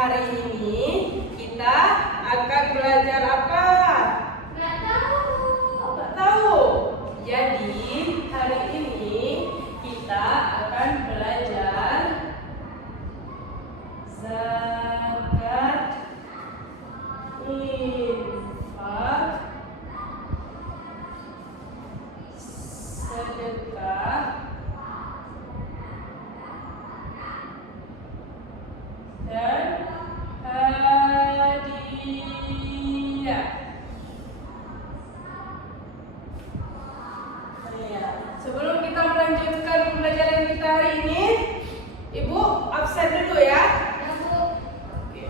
hari ini kita akan belajar apa? Nggak tahu. Nggak tahu. Jadi hari ini kita akan belajar zakat, infak, sedekah, dan hadiah. Sebelum kita melanjutkan pembelajaran kita hari ini, Ibu absen dulu ya. Oke.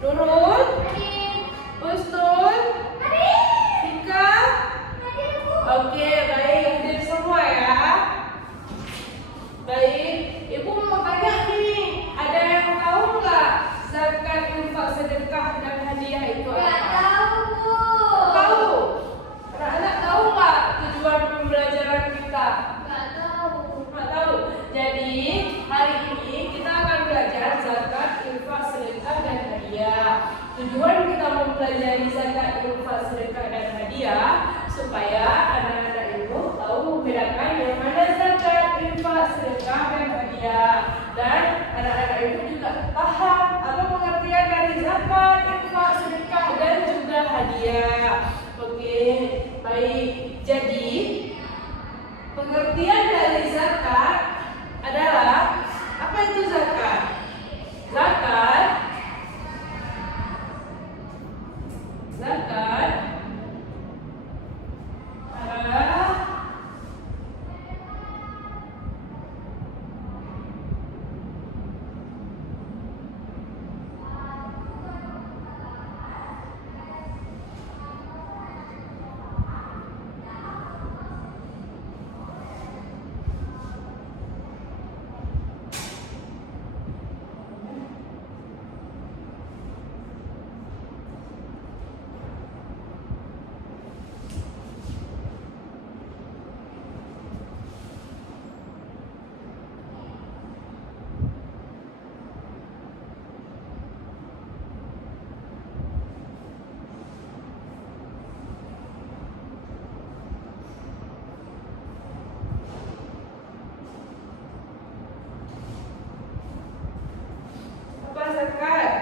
Nurul, Husnul, Tika. Oke, baik, hadir semua ya. Baik, Ibu mau tanya nih, ada yang tahu nggak zakat, infak, sedekah, dan hadiah itu apa? Nggak tahu, Bu. Tahu? Anak-anak tahu nggak tujuan pembelajaran kita? Nggak tahu. Nggak tahu. Jadi hari ini kita akan belajar zakat, infak, sedekah, dan hadiah. Tujuan kita mempelajari zakat, infak, sedekah, dan hadiah supaya anak-anak itu tahu membedakan yang mana zakat, infak, sedekah, dan hadiah. Dan anak-anak itu juga paham apa pengertian dari zakat, infak, sedekah, dan juga hadiah. Oke, baik. Jadi pengertian dari zakat adalah apa itu zakat? Zakat adalah apa zakat?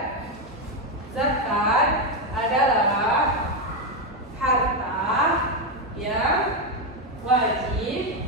Zakat adalah harta yang wajib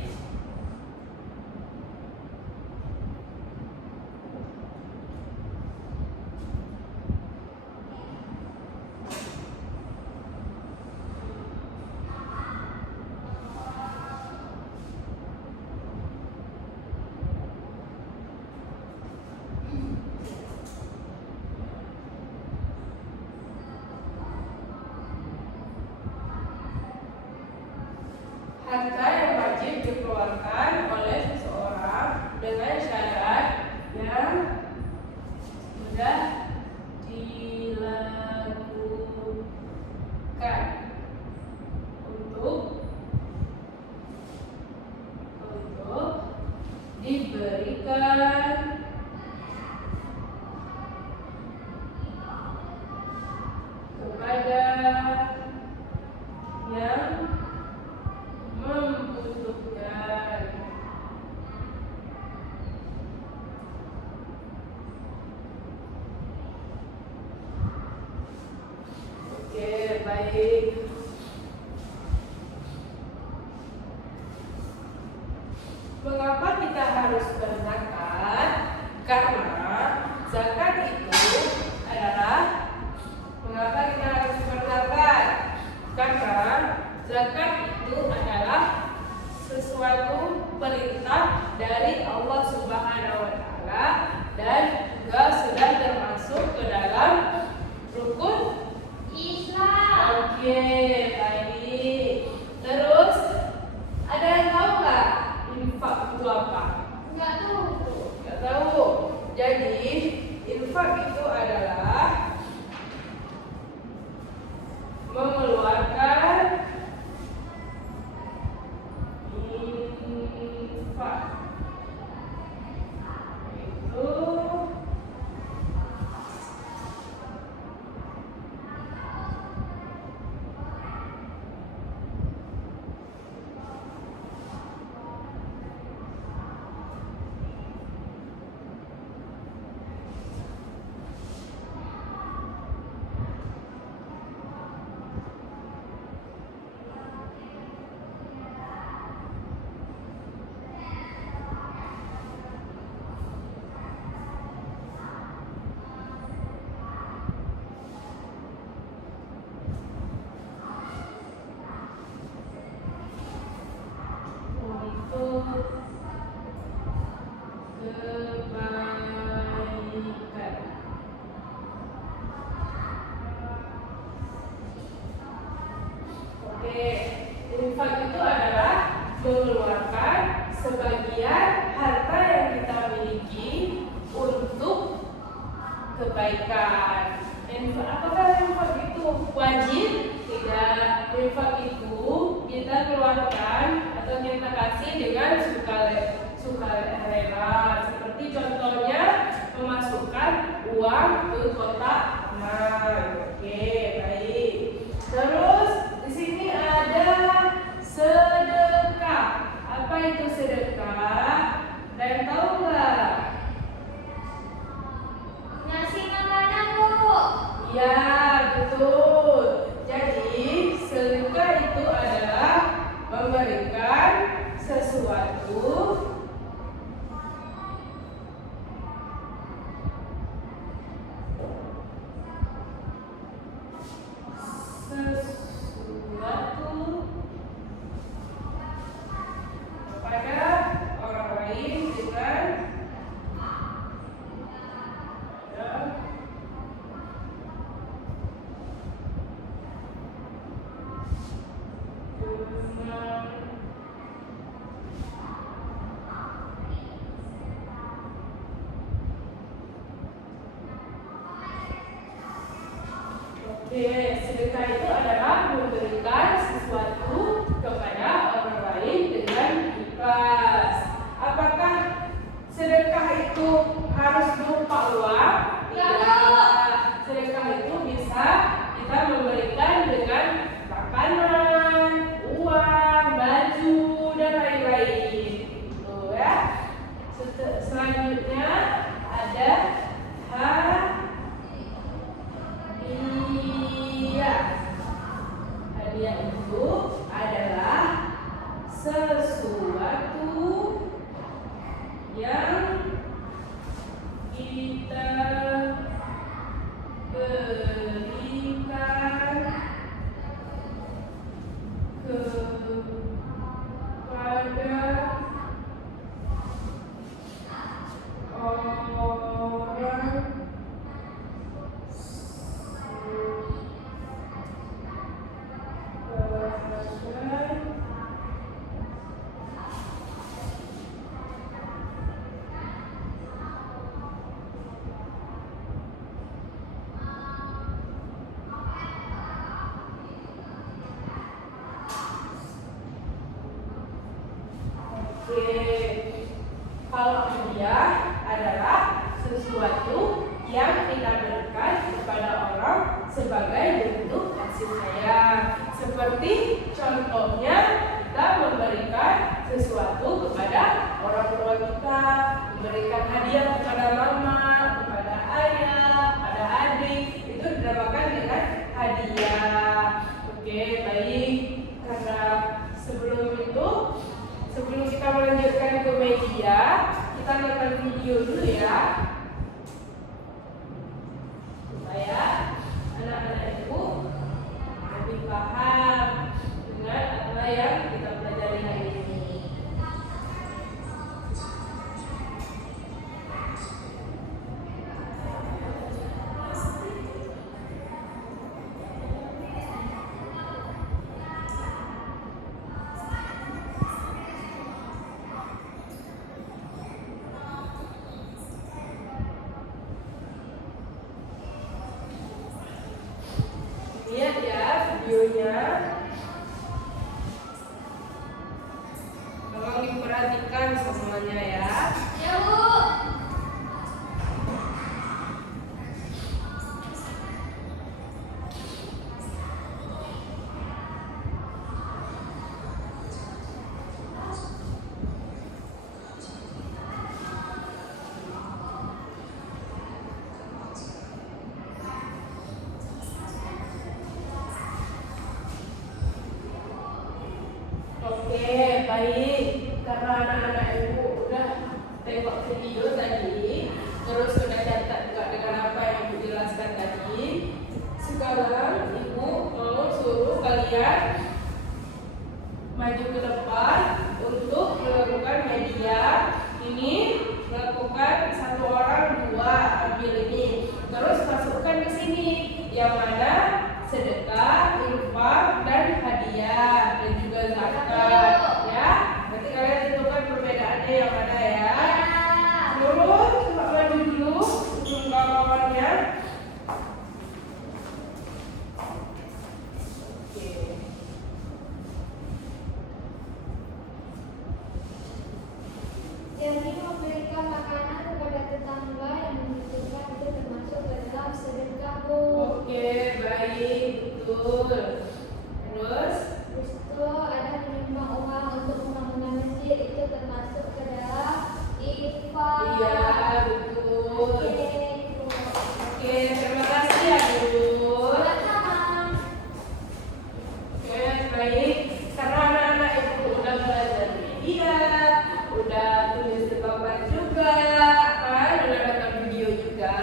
harta yang wajib dikeluarkan oleh seseorang dengan syarat yang sudah dilakukan untuk diberikan kepada yang membutuhkan. Oke, baik. Mengapa kita harus berzakat? Karena zakat itu adalah mengapa kita harus berzakat? Karena zakat itu adalah sesuatu perintah dari Allah Subhanahu wa taala dan juga sudah termasuk ke dalam rukun Islam. Oke, baik. Terus ada yang tahu nggak infak itu apa? Nggak tahu, Bu. Nggak tahu. Jadi infak itu adalah mengeluarkan infak itu Oke, infak itu adalah mengeluarkan sebagian harta yang kita miliki untuk kebaikan. Apakah infak itu wajib? Tidak. Infak itu kita keluarkan atau kita kasih dengan sukarela. Seperti contohnya memasukkan uang ke kotak amal. Oke, baik. Terus di sini ada sedekah. Apa itu sedekah? Ada yang tahu nggak? Ngasih makanan, Bu. Ya, betul. Jadi, sedekah itu adalah memberikan sesuatu kepada orang lain dengan Oke, sedekah itu adalah memberikan sesuatu kepada orang lain dengan ikhlas. Apakah sedekah itu harus berupa uang? Tidak. Sedekah itu bisa kita memberikan dengan makanan, uang, baju, dan lain-lain. Tuh ya. Selanjutnya ada hadiah itu adalah sesuatu yang kita berikan kepada orang kalau hadiah adalah sesuatu yang kita berikan kepada orang sebagai bentuk kasih sayang. Seperti contohnya kita memberikan sesuatu kepada orang tua kita, memberikan hadiah kepada mama, kepada ayah, kepada adik, itu dinamakan dengan hadiah. Oke, baik. Karena sebelum kita melanjutkan ke media, kita nonton video dulu ya, supaya anak-anak itu lebih paham dengan apa yang kita pelajari hari ini. Lihat ya videonya, tolong diperhatikan semuanya ya. Ya, Bu. Oke, baik. Karena anak-anak ibu udah tengok video tadi, terus sudah catat juga dengan apa yang ibu jelaskan tadi. Sekarang ibu mau suruh kalian maju ke depan untuk melakukan media. Ini melakukan satu orang dua, ambil ini, terus masukkan ke sini. Yang mana sedekah, infak, dan hadiah. betul. Terus Itu ada menyumbang uang untuk pembangunan masjid, itu termasuk ke dalam infak. iya betul. Oke, itu. Oke, terima kasih ya Guru. Sama-sama. Oke, baik. Karena anak-anak itu udah belajar media, udah tulis di papan juga, kan? Udah nonton video juga.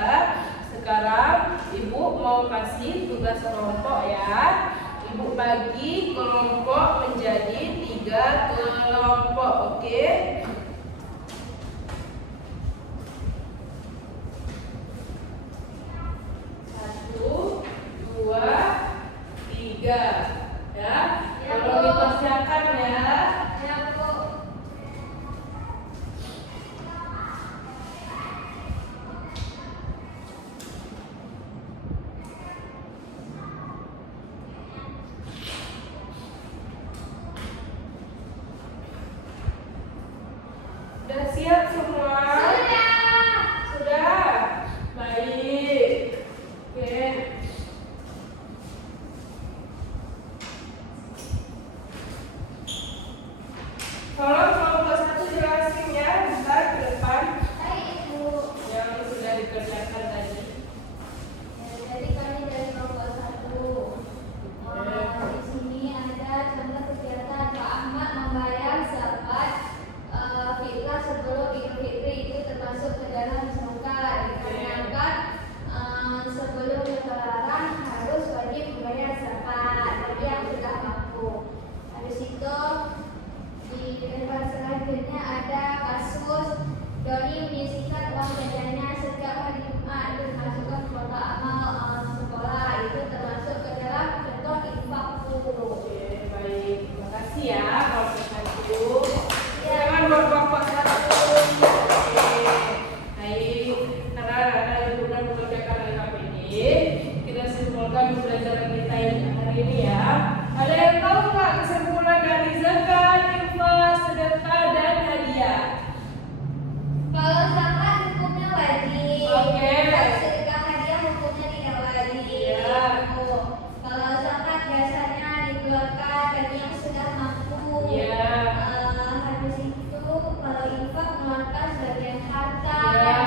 Sekarang Ibu mau kasih tugas kelompok ya. Ibu bagi kelompok menjadi 3 kelompok, oke? 1, 2, 3, ya. Kalau dipersiapkan ya. Ya, Bu. Udah siap semua? Sudah. Sudah. Baik. Oke. Tolong kelompok 1 jelasin ya, bentar ke depan Baik, Ibu. yang sudah dikerjakan tadi. Ya, jadi kami dari kelompok 1. Di sini ada contoh kegiatan Pak Ahmad membayar zakat fitrah sebelum Idul Fitri, itu termasuk ke dalam zakat. Dikarenakan sebelum lebaran harus wajib membayar zakat bagi yang sudah mampu. Habis itu di lembar selanjutnya ada kasus Doni menyisihkan uang jajannya setiap hari Jumat, itu dimasukkan ke kotak amal sekolah, itu termasuk ke dalam contoh infak. Oke, baik. Terima kasih ya kelompok 1. Ya. Jangan kelompok 1. Oke. Baik. Karena ada yang sudah mengerjakan LKPD, kita simpulkan pembelajaran kita yang hari ini ya. Ada yang tahu nggak kesimpulan dari zakat, infak, sedekah, dan hadiah? Kalau zakat hukumnya wajib. Oke. Kalau sedekah hadiah hukumnya tidak wajib. Iya. Kalau zakat biasanya dikeluarkan bagi yang sudah mampu. Iya. Habis itu kalau infak mengeluarkan sebagian harta. Iya.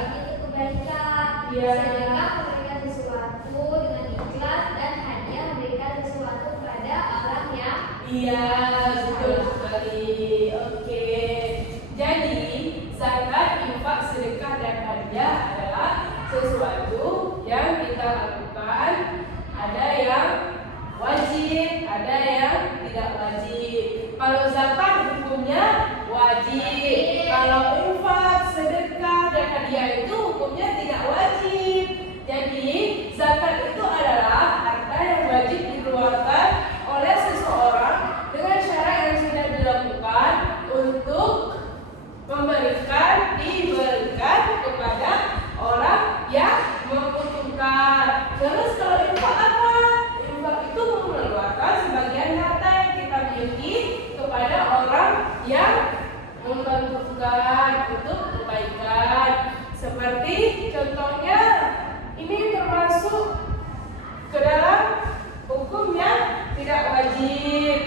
Itu kebaikan. Iya. Sedekah memberikan sesuatu dengan ikhlas, dan hadiah memberikan sesuatu kepada orang yang Iya, betul sekali. Oke. Jadi, zakat, infak, sedekah, dan hadiah adalah sesuatu yang kita lakukan. Ada yang wajib, ada yang tidak wajib. Kalau zakat hukumnya wajib. Kalau infak, sedekah, dan hadiah itu hukumnya tidak wajib. Jadi, zakat itu adalah harta yang wajib dikeluarkan oleh seseorang dengan syarat yang sudah dilakukan untuk diberikan kepada orang yang membutuhkan. Terus kalau infak apa? Infak itu mengeluarkan sebagian harta yang kita miliki kepada orang yang membutuhkan untuk kebaikan. Seperti contohnya ini termasuk ke dalam hukum yang tidak wajib.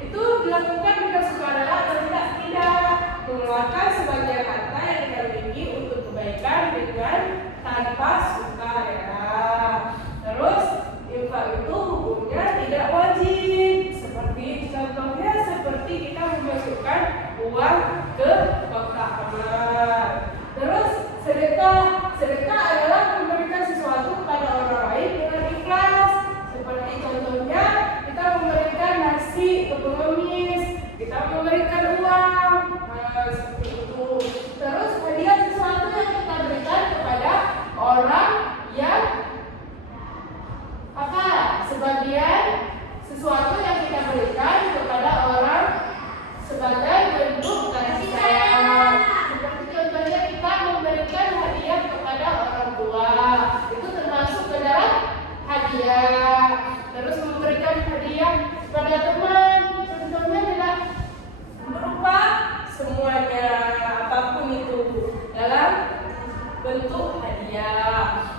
Itu dilakukan dengan sukarela atau tidak, mengeluarkan sebagian harta yang kita miliki untuk kebaikan dengan tanpa sukarela. Terus infak itu hukumnya tidak wajib. Contohnya seperti kita memasukkan uang ke kotak amal. Terus sedekah adalah memberikan sesuatu kepada orang lain dengan ikhlas. Seperti contohnya kita memberikan nasi ke pengemis, kita memberikan uang, seperti itu. Terus hadiah sesuatu yang kita berikan kepada orang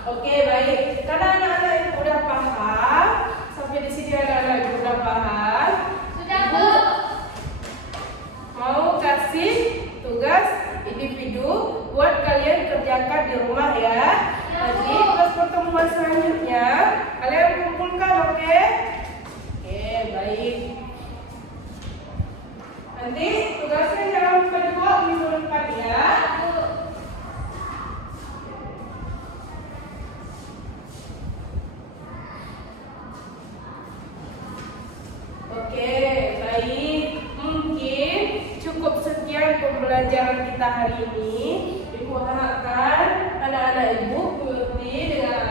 Oke, baik. Karena anak-anak itu udah paham, sampai di sini anak-anak itu udah paham. Sudah, Ibu Bu. mau kasih tugas individu buat kalian kerjakan di rumah ya. Nanti pas pertemuan selanjutnya kalian kumpulkan, oke? Oke, baik. Nanti tugasnya jangan lupa dibawa minggu depan ya. Oke, baik. Mungkin cukup sekian pembelajaran kita hari ini. Ibu harapkan anak-anak ibu mengerti dengan